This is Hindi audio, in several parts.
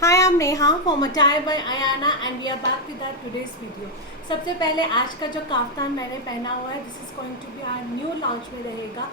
Hi, I'm Neha from Attire by Ayana and we are back with our today's video. सबसे पहले आज का जो काफ्तान मैंने पहना हुआ है this is going to be our new launch में रहेगा।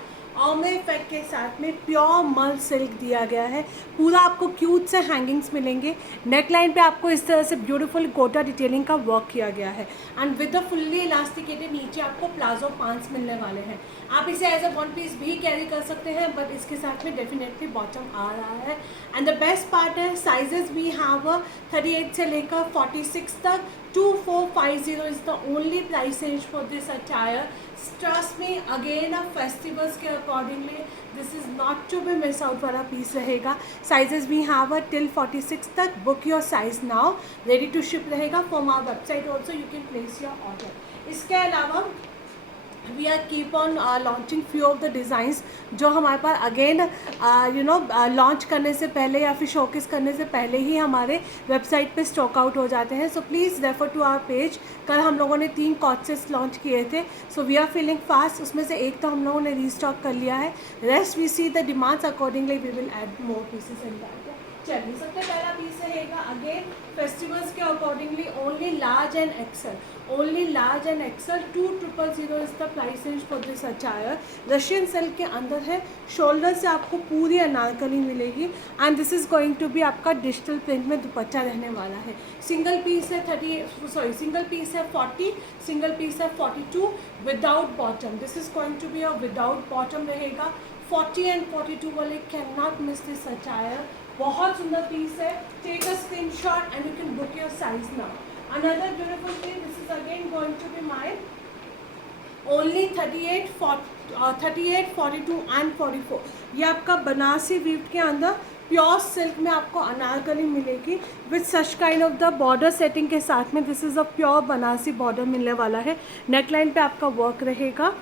ऑमले इफेक्ट के साथ में प्योर मल सिल्क दिया गया है। पूरा आपको क्यूट से हैंगिंग्स मिलेंगे। नेक लाइन पे आपको इस तरह से ब्यूटीफुल गोटा डिटेलिंग का वर्क किया गया है and with the fully elasticated नीचे आपको प्लाजो पांच मिलने वाले हैं। आप इसे एज अ वन पीस भी कैरी कर सकते हैं बट इसके साथ में डेफिनेटली बॉटम आ रहा है। एंड द बेस्ट पार्ट है साइजेस वी हैव 38 से लेकर 46 तक 2450 is the only price range for this attire. Trust me again अब फेस्टिवल्स के accordingly this is not to be miss out वाला पीस रहेगा। साइजेस वी हैव टिल 46 तक। Book your size now, ready to ship रहेगा from our website also you can place your order. इसके अलावा we are keep on launching few of the designs जो हमारे पास अगेन लॉन्च करने से पहले या फिर शोकेस करने से पहले ही हमारे वेबसाइट पे स्टॉक आउट हो जाते हैं। So please refer to our page. कल हम लोगों ने 3 कॉर्सेस लॉन्च किए थे, so we are feeling fast. उसमें से एक तो हम लोगों ने रीस्टॉक कर लिया है, rest we see the demands accordingly we will add more pieces in that. चलिए सबसे पहला पीस रहेगा अगेन फेस्टिवल्स के accordingly only large and XL, only large and XL 2000 is the price range for this attire. Russian silk के अंदर है, शोल्डर से आपको पूरी अनारकली मिलेगी and this is going to be आपका डिजिटल प्रिंट में दुपट्टा रहने वाला है। सिंगल पीस है 40, सिंगल पीस है 42 without bottom. This is going to be a without bottom रहेगा। 40 एंड 42 वाले can not miss this attire. बहुत सुंदर पीस है। Take a screenshot and you can book your size now. Another beautiful piece, this is again going to be my only 38, 42 and 44। ये आपका बनारसी वीव के अंदर प्योर सिल्क में आपको अनारकली मिलेगी with such kind of the border setting के साथ में। This is a pure Banarasi border मिलने वाला है। नेक लाइन पे आपका वर्क रहेगा।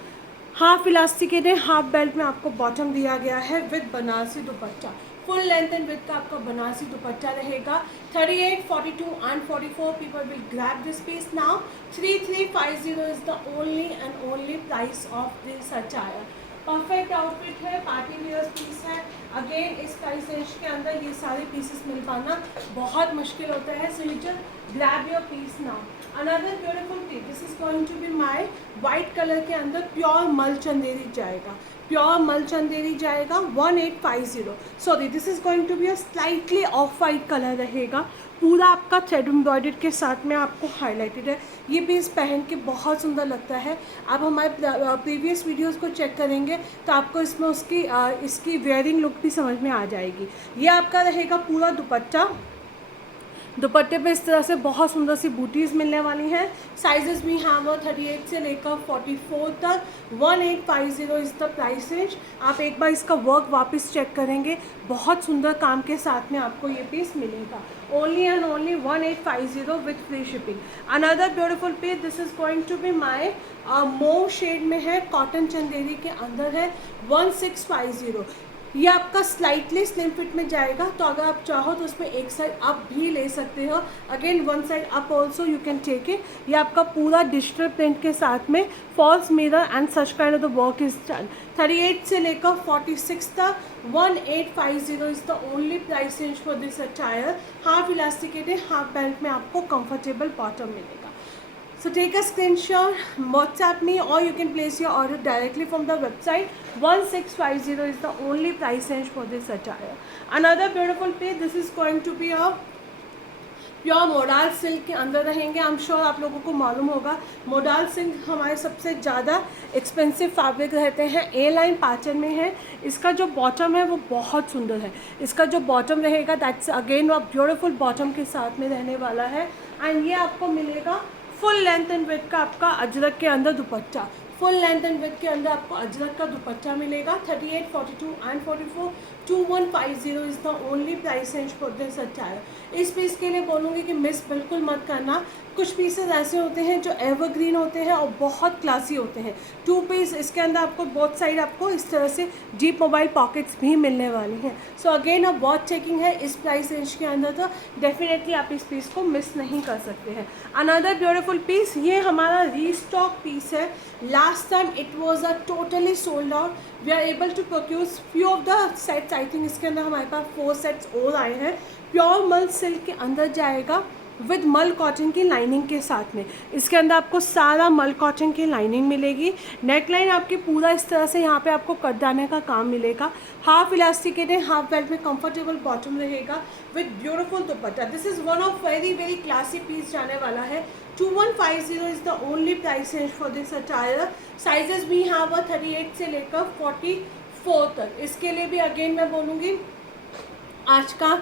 हाफ इलास्टिकेटेड हाफ बेल्ट में आपको बॉटम दिया गया है with Banarasi dupatta. Full length and with का आपका बनारसी दुपट्टा रहेगा। 38, 42 and 44 people will grab this piece now. 3350 is the only and only price of this attire. Perfect outfit है, पार्टी वियर पीस है। अगेन इस प्राइस रेंज के अंदर ये सारे पीसेस मिल पाना बहुत मुश्किल होता है, so you just grab your piece now. Another beautiful piece, this is going to be my white colour के अंदर प्योर मल चंदेरी जाएगा, प्योर मल चंदेरी जाएगा 1850। Sorry this is going to be a slightly off white colour रहेगा। पूरा आपका थ्रेड एम्ब्रॉयडर्ड के साथ में आपको हाईलाइटेड है। ये पीस पहन के बहुत सुंदर लगता है। आप हमारे प्रीवियस वीडियोस को चेक करेंगे तो आपको इसमें इसकी वेयरिंग लुक भी समझ में आ जाएगी। ये आपका रहेगा पूरा दुपट्टा। दुपट्टे पे इस तरह से बहुत सुंदर सी बूटीज़ मिलने वाली हैं। साइजेस भी हैव 38 से लेकर 44 तक। 1850 इज़ द प्राइस रेंज। आप एक बार इसका वर्क वापस चेक करेंगे, बहुत सुंदर काम के साथ में आपको ये पीस मिलेगा। Only and only 1850 with free shipping. Another beautiful piece, this is going to be my mauve shade में है, कॉटन चंदेरी के अंदर है 1650। ये आपका स्लाइटली स्लिम फिट में जाएगा, तो अगर आप चाहो तो उसमें एक साइड अप भी ले सकते हो। Again one side up also you can take it. ये आपका पूरा डिजिटल प्रिंट के साथ में falls mirror and such kind of the work is done. 38 से लेकर 46 तक 1850 is the only price range for this attire. Half elasticated half belt में आपको कंफर्टेबल बॉटम मिलेगा। So take a screenshot, WhatsApp me, or you can place your order directly from the website. 1650 is the only price range for this attire. Another beautiful piece, this is going to be a pure modal silk के अंदर रहेंगे। आई एम श्योर आप लोगों को मालूम होगा मोडाल सिल्क हमारे सबसे ज़्यादा एक्सपेंसिव फैब्रिक रहते हैं। ए लाइन पैटर्न में है। इसका जो बॉटम है वो बहुत सुंदर है। इसका जो बॉटम रहेगा that's again a beautiful bottom के साथ में रहने वाला है एंड ये आपको मिलेगा फुल लेंथ एंड विड्थ का आपका अजरक के अंदर दुपट्टा। फुल लेंथ एंड विड्थ के अंदर आपको अजरक का दुपट्टा मिलेगा। 38, 42 and 44 2150 is the only price range for this attire. इस पीस के लिए बोलूँगी कि मिस बिल्कुल मत करना। कुछ पीसेस ऐसे होते हैं जो एवरग्रीन होते हैं और बहुत क्लासी होते हैं। 2 पीस इसके अंदर आपको बोथ साइड आपको इस तरह से डीप मोबाइल पॉकेट्स भी मिलने वाली हैं। सो अगेन अब बहुत चेकिंग है इस प्राइस रेंज के अंदर, तो डेफिनेटली आप इस पीस को मिस नहीं कर सकते हैं। अनदर ब्यूटीफुल पीस, ये हमारा रीस्टॉक पीस है। Last time it was a totally sold out. We are able to procure few of the sets. I think इसके अंदर हमारे पास 4 सेट्स और आए हैं। प्योर मल सिल्क के अंदर जाएगा विद मल कॉटन की लाइनिंग के साथ में। इसके अंदर आपको सारा मल कॉटन की लाइनिंग मिलेगी। नेक लाइन आपकी पूरा इस तरह से यहाँ पे आपको कटदाने का काम मिलेगा। हाफ इलास्टिकेटेड हाफ बेल्ट में कंफर्टेबल बॉटम रहेगा with beautiful dupatta. This is one of very very classy piece जाने वाला है। 2150 is the only price range for this attire. Sizes भी यहाँ पर 38 से लेकर 44 तक। इसके लिए भी अगेन मैं बोलूँगी आज का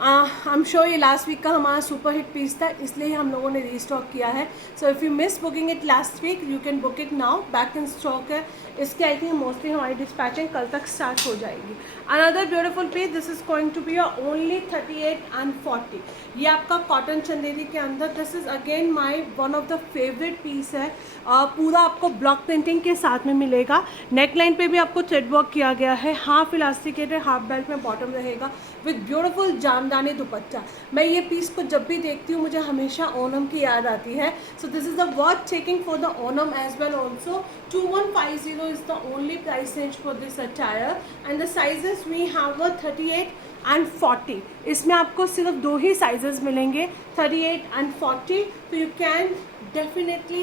आई एम श्योर ये लास्ट वीक का हमारा सुपर हिट पीस था, इसलिए हम लोगों ने रीस्टॉक किया है। So if you miss booking it last week you can book it now, back in stock है। इसकी आई थिंक मोस्टली हमारी डिस्पैचिंग कल तक स्टार्ट हो जाएगी। Another beautiful piece, this is going to be your only 38 and 40। ये आपका कॉटन चंदेरी के अंदर, this is again my one of the favourite piece है। पूरा आपको ब्लॉक प्रिंटिंग के साथ में मिलेगा। नेक लाइन पर भी आपको थ्रेड वर्क किया गया है। हाफ इलास्टिकेटेड हाफ बेल्ट में बॉटम रहेगा विद ब्यूटीफुल जामदानी दुपट्टा। मैं ये पीस को जब भी देखती हूँ मुझे हमेशा ओनम की याद आती है। So this is the worth taking for the Onam as well also. 2150 is the only price range for this attire and the sizes we have are 38 and 40. इसमें आपको सिर्फ दो ही साइजेस मिलेंगे, 38 and 40. तो you can definitely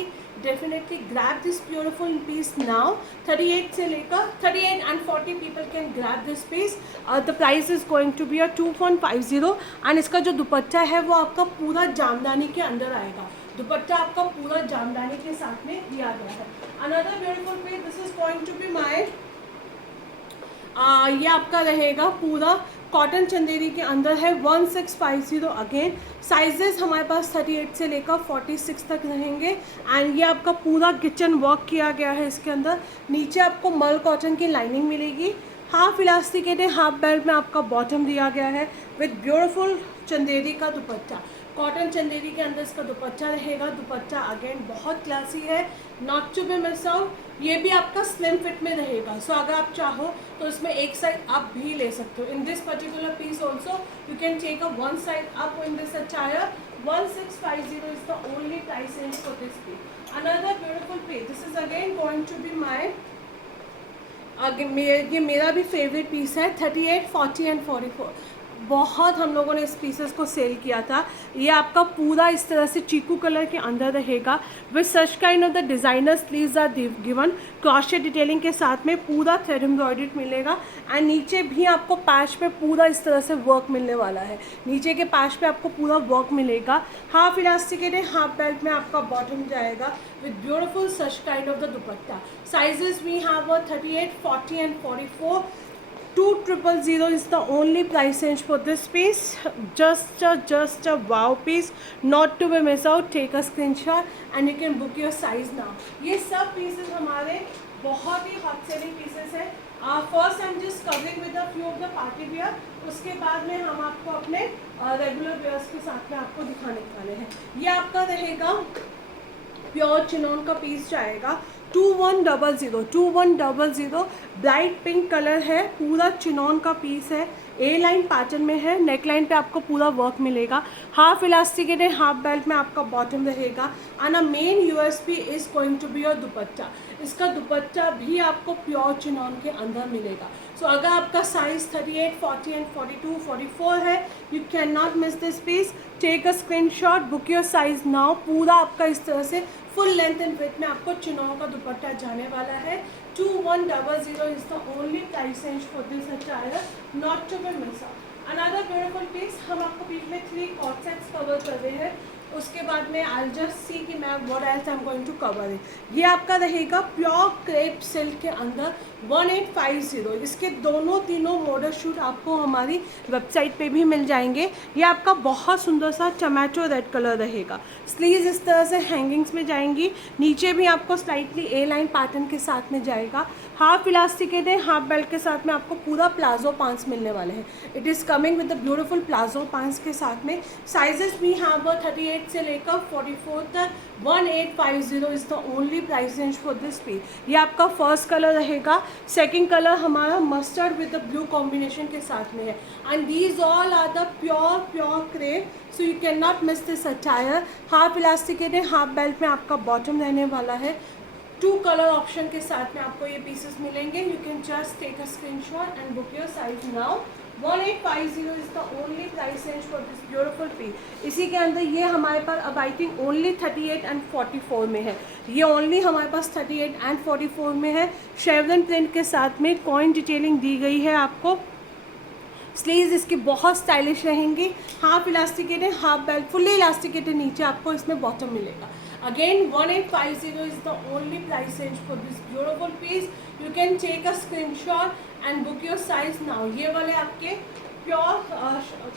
grab this beautiful piece now. 38 से लेकर 38 and 40 people can grab this piece. The price is going to be a 2150 and इसका जो दुपट्टा है वो आपका पूरा जामदानी के अंदर आएगा। दुपट्टा आपका पूरा जामदानी के साथ में दिया गया है। Another beautiful piece, this is going to be my ये आपका रहेगा पूरा कॉटन चंदेरी के अंदर है। 1650 अगेन। साइजेस हमारे पास 38 से लेकर 46 तक रहेंगे एंड ये आपका पूरा किचन वर्क किया गया है। इसके अंदर नीचे आपको मल कॉटन की लाइनिंग मिलेगी। हाफ इलास्टिकेटेड हाफ बेल्ट में आपका बॉटम दिया गया है विद ब्यूटीफुल चंदेरी का दुपट्टा। कॉटन चंदेरी के अंदर इसका दुपट्टा रहेगा। दुपट्टा अगेन बहुत क्लासी है, not to be miss out. ये भी आपका स्लिम फिट में रहेगा। सो अगर आप चाहो तो इसमें एक साइड अप भी ले सकते हो। In this particular piece also you can take a one side up in this attire. 1650 is the only price range for this piece. Another beautiful piece, this is again going to be my ये मेरा भी फेवरेट पीस है। 38, 40 एंड 44 बहुत हम लोगों ने इस पीसेस को सेल किया था। ये आपका पूरा इस तरह से चीकू कलर के अंदर रहेगा with such kind of the designer sleeves are given. Crochet detailing के साथ में पूरा थ्रेड एम्ब्रॉयडर्ड मिलेगा एंड नीचे भी आपको पैच पे पूरा इस तरह से वर्क मिलने वाला है। नीचे के पैच पे आपको पूरा वर्क मिलेगा। हाफ इलास्टिकेटेड हाफ बेल्ट में आपका बॉटम जाएगा with beautiful such kind of the dupatta. Sizes we have are 38, 40 and 44. 2000 is the only price range for this piece. Just a wow piece, not to be miss out. Take a screenshot and you can book your size now. ये सब pieces हमारे बहुत ही hot selling pieces है। First I'm just covering with a few of the party wear. उसके बाद में हम आपको अपने रेगुलर वेयर्स के साथ में आपको दिखाने वाले हैं। ये आपका रहेगा प्योर चिनोन का पीस जाएगा। 2100 ब्राइट पिंक कलर है। पूरा चिनोन का पीस है। ए लाइन पैटर्न में है। नेक लाइन पे आपको पूरा वर्क मिलेगा। हाफ इलास्टिकेटेड हाफ बेल्ट में आपका बॉटम रहेगा and a main USP is going to be your dupatta. इसका दुपट्टा भी आपको प्योर चिनोन के अंदर मिलेगा। सो अगर आपका साइज 38, 40 एंड 42, 44 है, you can not miss this piece. Take a screenshot, book your size now. पूरा आपका इस तरह से फुल लेंथ एंड विड्थ में आपको चिनोन का दुपट्टा जाने वाला है। 2100 is the only price range for this attire, not to be missed out. Another beautiful piece, हम आपको बीच में 3 कॉट सेट्स कवर कर रहे हैं। उसके बाद में I'll just see कि मैं what else I'm going to cover it. ये आपका रहेगा प्योर क्रेप सिल्क के अंदर 1850। इसके दोनों तीनों मॉडल शूट आपको हमारी वेबसाइट पे भी मिल जाएंगे। ये आपका बहुत सुंदर सा टमाटो रेड कलर रहेगा। स्लीव्स इस तरह से हैंगिंग्स में जाएंगी। नीचे भी आपको स्लाइटली ए लाइन पैटर्न के साथ में जाएगा। हाफ इलास्टिकेटेड हाफ बेल्ट के साथ में आपको पूरा प्लाजो पांच मिलने वाले हैं। It is coming with the beautiful palazzo पांच के साथ में। साइजेस भी यहाँ पर 38 से लेकर 44 तक। 1850 is the only price range for this piece. ये आपका फर्स्ट कलर रहेगा। सेकेंड कलर हमारा mustard with the blue combination के साथ में है and these all are the pure crepe, so you can not miss this attire. Half elasticated half belt में आपका बॉटम रहने वाला है। 2 कलर ऑप्शन के साथ में आपको ये पीसेस मिलेंगे। You can just take a screenshot and book your size now. 1850 is the only price range for this beautiful piece. इसी के अंदर ये हमारे पास अब आई थिंक ओनली 38 एंड 44 में है। ये ओनली हमारे पास 38 एंड 44 में है। शेवरन प्रिंट के साथ में कॉइन डिटेलिंग दी गई है आपको। स्लीव्स इसकी बहुत स्टाइलिश रहेंगी। Half elasticated, half belt, fully elasticated नीचे आपको इसमें बॉटम मिलेगा। Again 1850 is the only price range for this beautiful piece. You can take a screenshot and book your size now. ये वाले आपके प्योर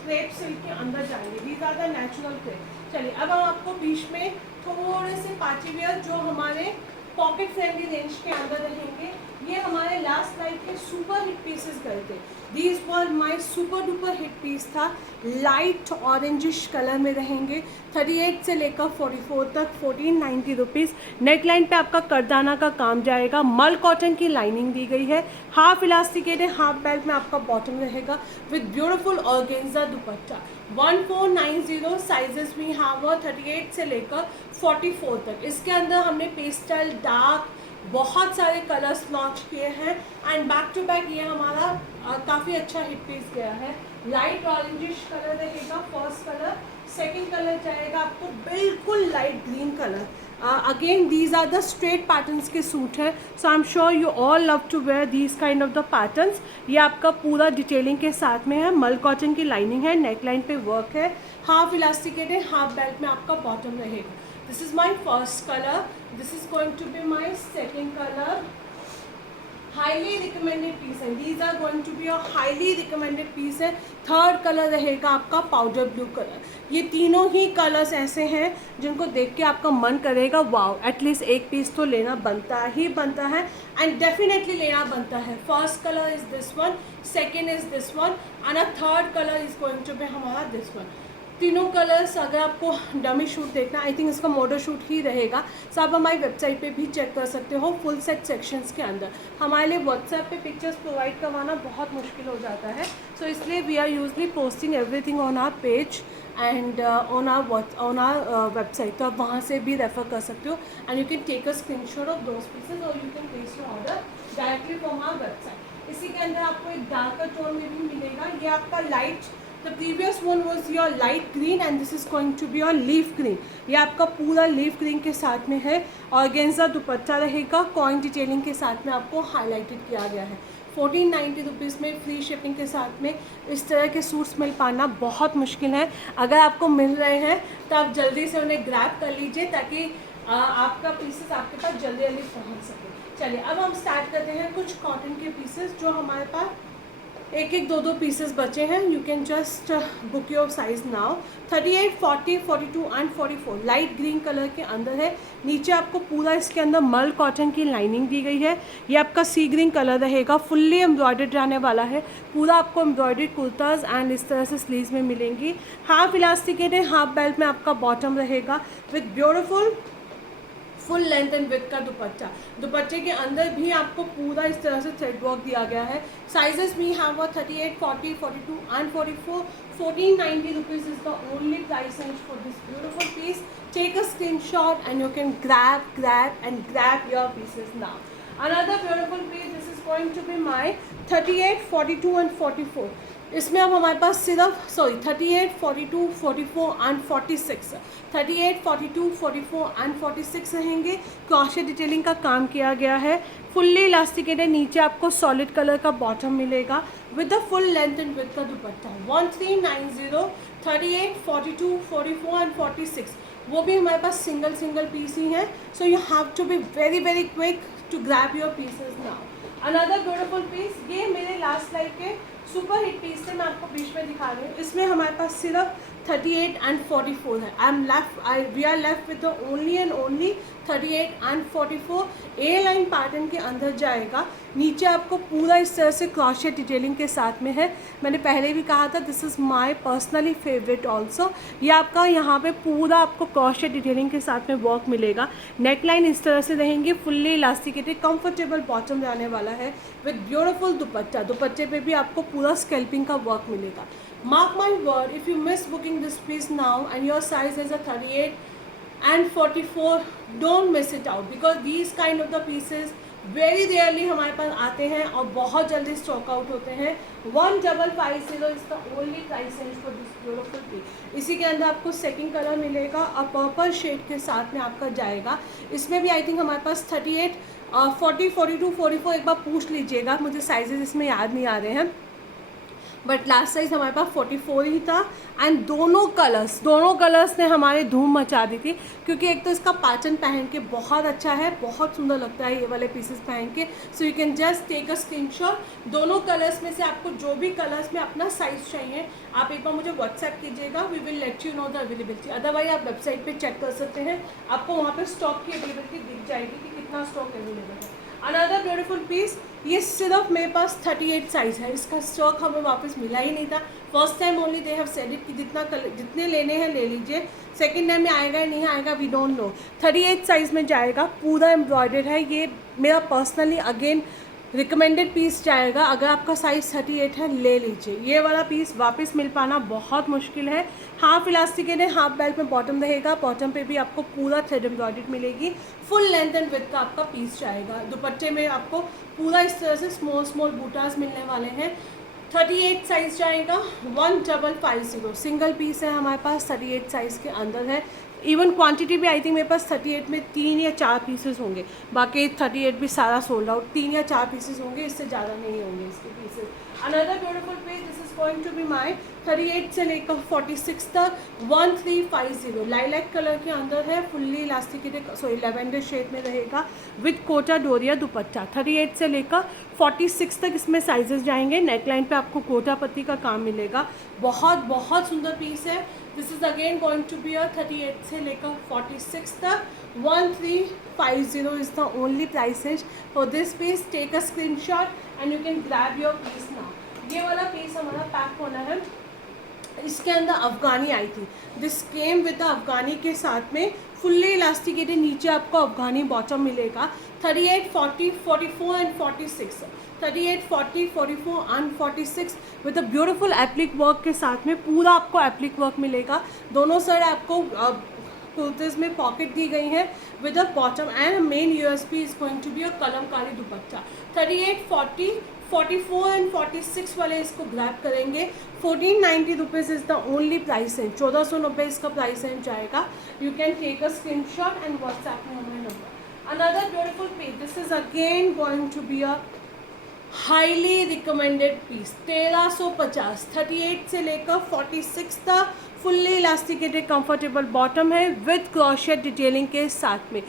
क्रेप सिल्क के अंदर जाएंगे। These are the natural crepe। चलिए अब हम आपको बीच में थोड़े से पार्टी वेयर जो हमारे पॉकेट फ्रेंडली रेंज के अंदर रहेंगे, ये हमारे लास्ट लाइफ के सुपर हिट पीसेस गए थे। These were my super duper hit piece था। लाइट ऑरेंजिश कलर में रहेंगे। 38 से लेकर 44 तक 1490 रुपीज़। नेक लाइन पर आपका करदाना का काम जाएगा। मल कॉटन की लाइनिंग दी गई है। हाफ इलास्टिकेटेड, हाफ बेल्ट में आपका बॉटम रहेगा with beautiful organza dupatta. 1490 sizes भी हैव 38 से लेकर 44 तक। इसके अंदर हमने पेस्टल, डार्क, बहुत सारे कलर्स लॉन्च किए हैं एंड बैक टू बैक ये हमारा काफ़ी अच्छा हिट पीस गया है। लाइट ऑरेंजिश कलर रहेगा फर्स्ट कलर। सेकंड कलर जाएगा आपको बिल्कुल light green colour. Again these are the straight patterns के सूट हैं, so I am sure you all love to wear these kind of the patterns. ये आपका पूरा डिटेलिंग के साथ में है। मल कॉटन की लाइनिंग है, नेक लाइन पे वर्क है। हाफ इलास्टिकेटेड, हाफ बेल्ट में आपका बॉटम रहेगा। This is my first color. This is going to be my second color. Highly recommended piece है। These are going to be a highly recommended piece है। थर्ड कलर रहेगा आपका पाउडर ब्लू कलर। ये तीनों ही कलर्स ऐसे हैं जिनको देख के आपका मन करेगा वाओ, एटलीस्ट एक पीस तो लेना बनता ही बनता है एंड डेफिनेटली लेना बनता है। First colour is this one, second is this one and a third colour is going to be हमारा दिस वन। तीनों कलर्स अगर आपको डमी शूट देखना, आई थिंक इसका मॉडल शूट ही रहेगा, सो आप हमारी वेबसाइट पे भी चेक कर सकते हो फुल सेट सेक्शंस के अंदर। हमारे लिए व्हाट्सएप पे पिक्चर्स प्रोवाइड करवाना बहुत मुश्किल हो जाता है, सो इसलिए we are usually posting everything on our page and on our website. तो आप वहाँ से भी रेफर कर सकते हो and you can take a screenshot of those pieces और you can place your order directly from our website. इसी के अंदर आपको एक डार्कर टोन में भी मिलेगा। ये आपका light, the previous one was your light green and this is going to be your leaf green। ये आपका पूरा लीफ ग्रीन के साथ में है। ऑर्गेन्जा दुपट्टा रहेगा, कॉइन डिटेलिंग के साथ में आपको हाईलाइटेड किया गया है। 1490 रुपीज़ में फ्री शिपिंग के साथ में इस तरह के सूट्स मिल पाना बहुत मुश्किल है। अगर आपको मिल रहे हैं तो आप जल्दी से उन्हें ग्रैब कर लीजिए ताकि आपका पीसेस आपके पास जल्दी जल्दी पहुँच सके। चलिए अब हम स्टार्ट करते हैं कुछ कॉटन के पीसेस जो हमारे पास एक एक दो पीसेस बचे हैं। You can just book your size now. 38, 40, 42 and 44 light green colour के अंदर है। नीचे आपको पूरा इसके अंदर मल कॉटन की लाइनिंग दी गई है। ये आपका सी ग्रीन कलर रहेगा, फुल्ली एम्ब्रॉयडर्ड रहने वाला है। पूरा आपको एम्ब्रॉयडर्ड कुर्ताज एंड इस तरह से स्लीव्स में मिलेंगी। हाफ इलास्टिकेटेड, हाफ बेल्ट में आपका बॉटम रहेगा with beautiful full length and with का दुपट्टा। दुपट्टे के अंदर भी आपको पूरा इस तरह से थ्रेड वर्क दिया गया है। साइजेस भी have 38, 40, 42 and 44। 1490 rupees is the only price range for this beautiful piece. Take a screenshot and you can grab your pieces now. Another beautiful piece, this is going to be my 38, 42 and 44। इसमें अब हमारे पास सिर्फ 38, 42, 44 एंड 46, 38, 42, 44 एंड 46 रहेंगे। क्रॉशे डिटेलिंग का काम किया गया है। फुल्ली इलास्टिकेटेड, नीचे आपको सॉलिड कलर का बॉटम मिलेगा with the full length and with का दुपट्टा। 1390, 38, 42, 44 एंड 46 वो भी हमारे पास सिंगल पीस ही है। So you have to be very quick to grab your pieces now. Another beautiful piece, ये मेरे लास्ट लाइफ के सुपर हिट पीस से मैं आपको बीच में दिखा रही हूँ। इसमें हमारे पास सिर्फ 38 एंड 44 है। We are left with the only and only 38 and 44। A line pattern के अंदर जाएगा। नीचे आपको पूरा इस तरह से क्रॉशे डिटेलिंग के साथ में है। मैंने पहले भी कहा था this is my personally favourite also. ये आपका यहाँ पे पूरा आपको क्रॉशे डिटेलिंग के साथ में वर्क मिलेगा। नेक लाइन इस तरह से रहेंगी, फुल्ली इलास्टिकेटेड, कंफर्टेबल बॉटम रहने वाला है विद ब्यूटीफुल दुपट्टा। दुपट्टे पे भी आपको पूरा स्कैल्पिंग का वर्क मिलेगा। Mark my word, if you miss booking this piece now and your size is a 38 and 44, don't miss it out because these kind of the pieces very rarely हमारे पास आते हैं और बहुत जल्दी स्टॉक आउट होते हैं। 1550 is the only price range for this beautiful piece. इसी के अंदर आपको सेकंड कलर मिलेगा और पर्पल शेड के साथ में आपका जाएगा। इसमें भी आई थिंक हमारे पास 38, 40, 42, 44 एक बार पूछ लीजिएगा, मुझे साइजेस इसमें याद नहीं आ रहे हैं, बट लास्ट साइज हमारे पास 44 ही था। एंड दोनों कलर्स ने हमारे धूम मचा दी थी, क्योंकि एक तो इसका पैटर्न पहन के बहुत अच्छा है, बहुत सुंदर लगता है ये वाले पीसेस पहन के। So you can just take a screenshot. दोनों कलर्स में से आपको जो भी कलर्स में अपना साइज़ चाहिए आप एक बार मुझे व्हाट्सएप कीजिएगा, we will let you know the availability. Otherwise आप वेबसाइट पर चेक कर सकते हैं, आपको वहाँ पर स्टॉक की अवेलेबिलिटी दिख जाएगी कि कितना स्टॉक अवेलेबल है। अनदर ब्यूटीफुल पीस, ये सिर्फ मेरे पास 38 साइज़ है, इसका स्टॉक हमें वापस मिला ही नहीं था। First time only they have said it कि जितने लेने हैं ले लीजिए, सेकंड टाइम में आएगा या नहीं आएगा वी डोंट नो। 38 साइज़ में जाएगा, पूरा एम्ब्रॉयडर्ड है। ये मेरा पर्सनली अगेन रिकमेंडेड पीस जाएगा। अगर आपका साइज़ 38 है ले लीजिए, ये वाला पीस वापस मिल पाना बहुत मुश्किल है। हाफ इलास्टिकेट है, हाफ बेल्ट में बॉटम रहेगा, बॉटम पे भी आपको पूरा थ्रेड एम्ब्रॉयडर्ड मिलेगी। फुल लेंथ एंड विड्थ का आपका पीस जाएगा। दुपट्टे में आपको पूरा इस तरह से स्मॉल बूटास मिलने वाले हैं। 38 साइज़ जाएगा, 1550 सिंगल पीस है हमारे पास, 38 साइज़ के अंदर है। इवन क्वांटिटी भी आई थिंक मेरे पास 38 में 3 या 4 पीसेस होंगे, बाकी 38 भी सारा सोल्ड आउट। 3 या 4 पीसेस होंगे, इससे ज़्यादा नहीं होंगे इसके pieces. Another beautiful piece, this is going to be my 38 से लेकर 46 तक 1350 लाइलैक कलर के अंदर है। Fully elasticated, sorry lavender shade में रहेगा विद कोटा डोरिया दुपट्टा। 38 से लेकर 46 तक इसमें साइजेस जाएंगे। नेकलाइन पे आपको कोटा पत्ती का काम मिलेगा। बहुत सुंदर पीस है। This is again going to be 38 से लेकर 46 तक 1350 is the only prices for this piece. Take a screenshot and you can grab your piece now. ये वाला पीस हमारा पैक होना है। इसके अंदर अफगानी आई थी, दिस केम विद द अफगानी के साथ में फुल्ली इलास्टिकेटेड, नीचे आपको अफगानी बॉटम मिलेगा। 38, 40, 44 and 46, 38, 40, 44 and 46 with a beautiful applique work के साथ में पूरा आपको एप्लिक वर्क मिलेगा। दोनों साइड आपको कुर्तीज़ में पॉकेट दी गई है with a bottom and main USP is going to be a kalamkari dupatta. 38, 40, 44 and 46 वाले इसको ग्रैब करेंगे। 1490 rupees is the only price है। 1490 इसका प्राइस है जाएगा। You can take a screenshot and WhatsApp में हमारे number. Another beautiful piece, this is again going to be a highly recommended piece. 1350, 38 से लेकर 46 तक फुल्ली इलास्टिकेटेड कंफर्टेबल बॉटम है विद क्रोशेट डिटेलिंग के साथ में।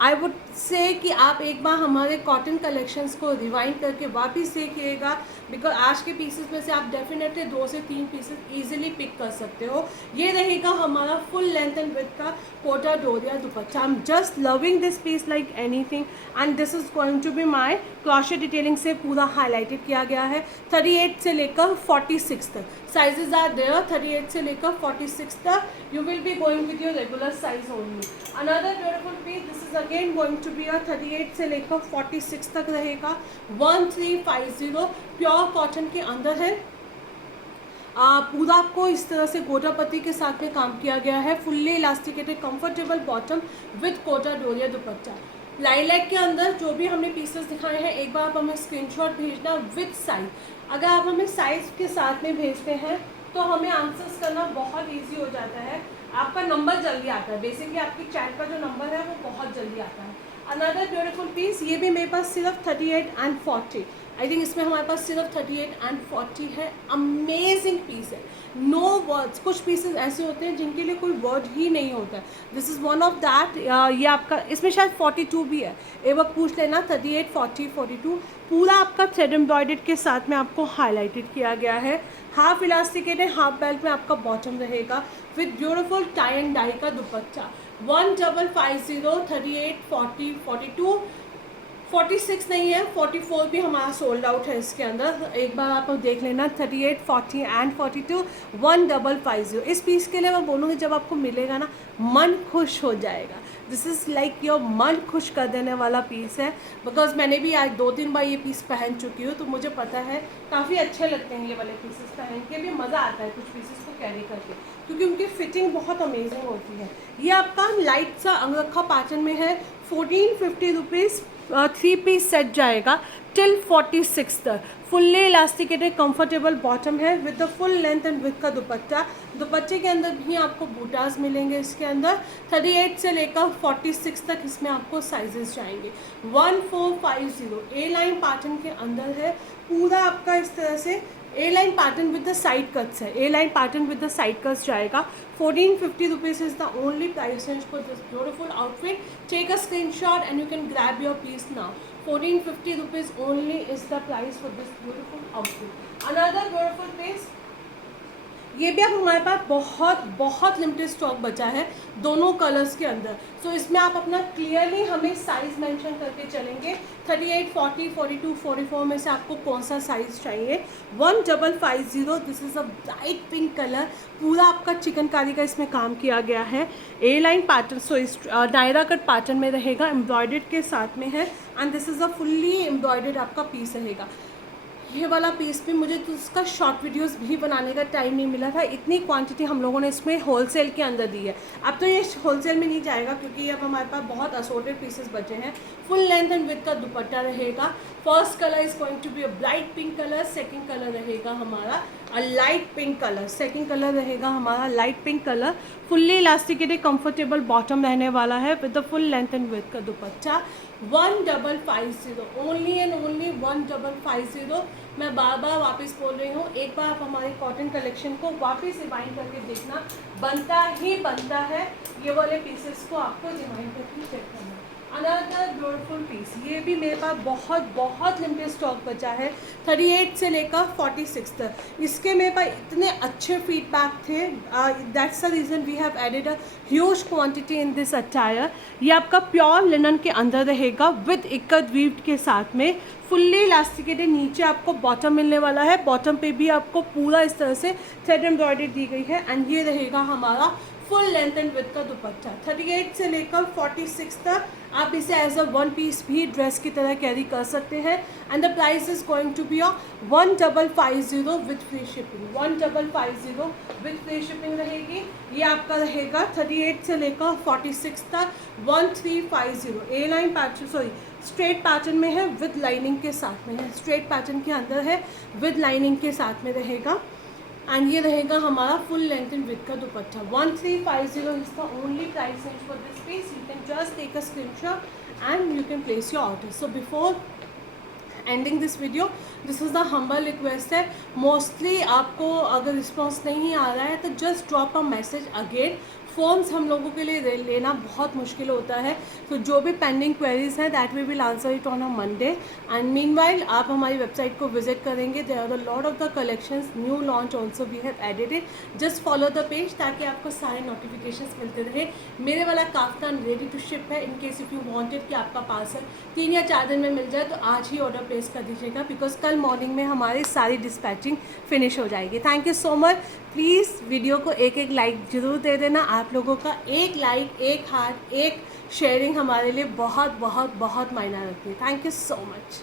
आई वुड से कि आप एक बार हमारे कॉटन कलेक्शंस को रिवाइंड करके वापस देखिएगा, बिकॉज आज के पीसेस में से आप डेफिनेटली 2 से 3 पीसेस इजीली पिक कर सकते हो। ये रहेगा हमारा फुल लेंथ एंड विड्थ का Kota Doria dupatta. I am just loving this piece like anything and this is going to be my crochet detailing से पूरा हाईलाइटेड किया गया है। 38 से लेकर 46 तक साइजेस आर देयर। 38 से लेकर 46 तक you will be going with your regular size only. Another beautiful piece, this is again going to be 38 से लेकर 46 तक रहेगा। 1350 प्योर कॉटन के अंदर है। पूरा आपको इस तरह से गोटा पत्ती के साथ में काम किया गया है। Fully elasticated comfortable bottom with Kota Doria dupatta. Lilac के अंदर जो भी हमने पीसेस दिखाए हैं, एक बार आप हमें स्क्रीनशॉट भेजना विद साइज। अगर आप हमें साइज के साथ में भेजते हैं तो हमें आंसर्स करना बहुत ईजी हो जाता है। आपका नंबर जल्दी आता है, बेसिकली आपकी चैट का जो नंबर है वो बहुत जल्दी आता है। अनदर ब्यूटीफुल पीस, ये भी मेरे पास सिर्फ 38 एंड 40, आई थिंक इसमें हमारे पास सिर्फ 38 एंड 40 है। अमेजिंग पीस है, नो वर्ड्स। कुछ पीसेस ऐसे होते हैं जिनके लिए कोई वर्ड ही नहीं होता। This is one of that. ये आपका इसमें शायद 42 भी है, एक बार पूछ लेना। 38, 40, 42 पूरा आपका थ्रेड एम्ब्रॉयडर्ड के साथ में आपको हाईलाइटेड किया गया है। हाफ इलास्टिकेट है, हाफ बेल्ट में आपका बॉटम रहेगा with beautiful tie and dye का दुपट्टा। 1550, 38, 40, 42, 46 नहीं है, 44 भी हमारा सोल्ड आउट है इसके अंदर। एक बार आप देख लेना। 38, 40 एंड 42, 1550। इस पीस के लिए मैं बोलूँगी जब आपको मिलेगा ना मन खुश हो जाएगा। दिस इज़ लाइक योर मन खुश कर देने वाला पीस है, बिकॉज मैंने भी आज 2-3 बार ये पीस पहन चुकी हूँ, तो मुझे पता है काफ़ी अच्छे लगते हैं ये वाले पीसेस पहन के भी। मज़ा आता है कुछ पीसेस को कैरी करके, क्योंकि उनकी फिटिंग बहुत अमेजिंग होती है। ये आपका लाइट सा अंगरखा पैटर्न में है। 1450 रुपीज़ थ्री पीस सेट जाएगा टिल 46 तक। फुल्ली इलास्टिकेटेड कंफर्टेबल बॉटम है with the full length and with का दुपट्टा। दुपट्टे के अंदर भी आपको बूटास मिलेंगे। इसके अंदर 38 से लेकर 46 तक इसमें आपको साइजेस जाएंगे। 1450 ए लाइन पैटर्न के अंदर है। पूरा आपका इस तरह से A line pattern with the side cuts है। A line pattern with the side cuts जाएगा। 1450 rupees is the only price range for this beautiful outfit. Take a screenshot and you can grab your piece now. 1450 rupees only is the price for this beautiful outfit. Another beautiful piece. ये भी अब हमारे पास बहुत बहुत लिमिटेड स्टॉक बचा है दोनों कलर्स के अंदर। सो इसमें आप अपना क्लियरली हमें साइज़ मेंशन करके चलेंगे। 38, 40, 42, 44 में से आपको कौन सा साइज़ चाहिए। 1550 this is a bright pink colour. पूरा आपका चिकनकारी का इसमें काम किया गया है। ए लाइन पैटर्न सो इस नायरा कट पैटर्न में रहेगा, एम्ब्रॉयडर्ड के साथ में है and this is a fully embroidered आपका पीस रहेगा। ये वाला पीस भी मुझे तो उसका शॉर्ट वीडियोस भी बनाने का टाइम नहीं मिला था। इतनी क्वांटिटी हम लोगों ने इसमें होलसेल के अंदर दी है। अब तो ये होलसेल में नहीं जाएगा क्योंकि अब हमारे पास बहुत असोर्टेड पीसेस बचे हैं। फुल लेंथ एंड विथ का दुपट्टा रहेगा। First colour is going to be a bright pink colour. Second colour रहेगा हमारा a light pink colour. Second colour रहेगा हमारा light pink colour. Fully elasticated comfortable bottom रहने वाला है with the full length and with का दुपट्टा। 1550 only and only 1550। मैं बार बार वापस बोल रही हूँ, एक बार आप हमारे कॉटन कलेक्शन को वापस रिवाइंड करके देखना, बनता ही बनता है। ये वाले पीसेस को आपको रिवाइंड करके चेक करना। अनदर ब्यूटीफुल पीस, ये भी मेरे पास बहुत बहुत लिमिटेड स्टॉक बचा है। 38 से लेकर 46 तक इसके मेरे पास इतने अच्छे फीडबैक थे। That's the reason we have added a huge quantity in this attire. ये आपका प्योर लिनन के अंदर रहेगा विद इक्कत वीव के साथ में। फुल्ली इलास्टिकेटेड नीचे आपको बॉटम मिलने वाला है। बॉटम पे भी आपको पूरा इस तरह से थ्रेड एम्ब्रॉयडरी दी गई है एंड ये रहेगा हमारा फुल लेंथ एंड विथ का दुपट्टा। 38 से लेकर 46 तक आप इसे एज अ वन पीस भी ड्रेस की तरह कैरी कर सकते हैं and the price is going to be 1550 with free shipping. 1550 with free shipping रहेगी। ये आपका रहेगा 38 से लेकर 46 तक 1350। A line pattern sorry straight pattern में है विद लाइनिंग के साथ में है। स्ट्रेट पैटर्न के अंदर है विद लाइनिंग के साथ में रहेगा एंड ये रहेगा हमारा फुल लेंथ एंड विथ का dupatta. 1350 is the only price range for this piece. You can just take a screenshot and you can place your order. So before ending this video this is the humble request है, मोस्टली आपको अगर रिस्पॉन्स नहीं आ रहा है तो just drop a message again. Phones हम लोगों के लिए लेना बहुत मुश्किल होता है, तो जो भी पेंडिंग क्वेरीज हैं that we will answer it on a Monday. And meanwhile आप हमारी वेबसाइट को विजिट करेंगे, there are the lot of the collections new launch also we have added it. Just follow the page ताकि आपको सारे नोटिफिकेशंस मिलते रहे। मेरे वाला काफ्तान रेडी टू शिप है। In case if you wanted कि आपका पार्सल 3 या 4 दिन में मिल जाए तो आज ही ऑर्डर प्लेस कर दीजिएगा बिकॉज कल मॉर्निंग में हमारी सारी डिस्पैचिंग फिनिश हो जाएगी। Thank you so much. Please video को एक लाइक ज़रूर दे देना। आप लोगों का एक लाइक, एक हार्ट, एक शेयरिंग हमारे लिए बहुत बहुत बहुत मायना रखती है। Thank you so much.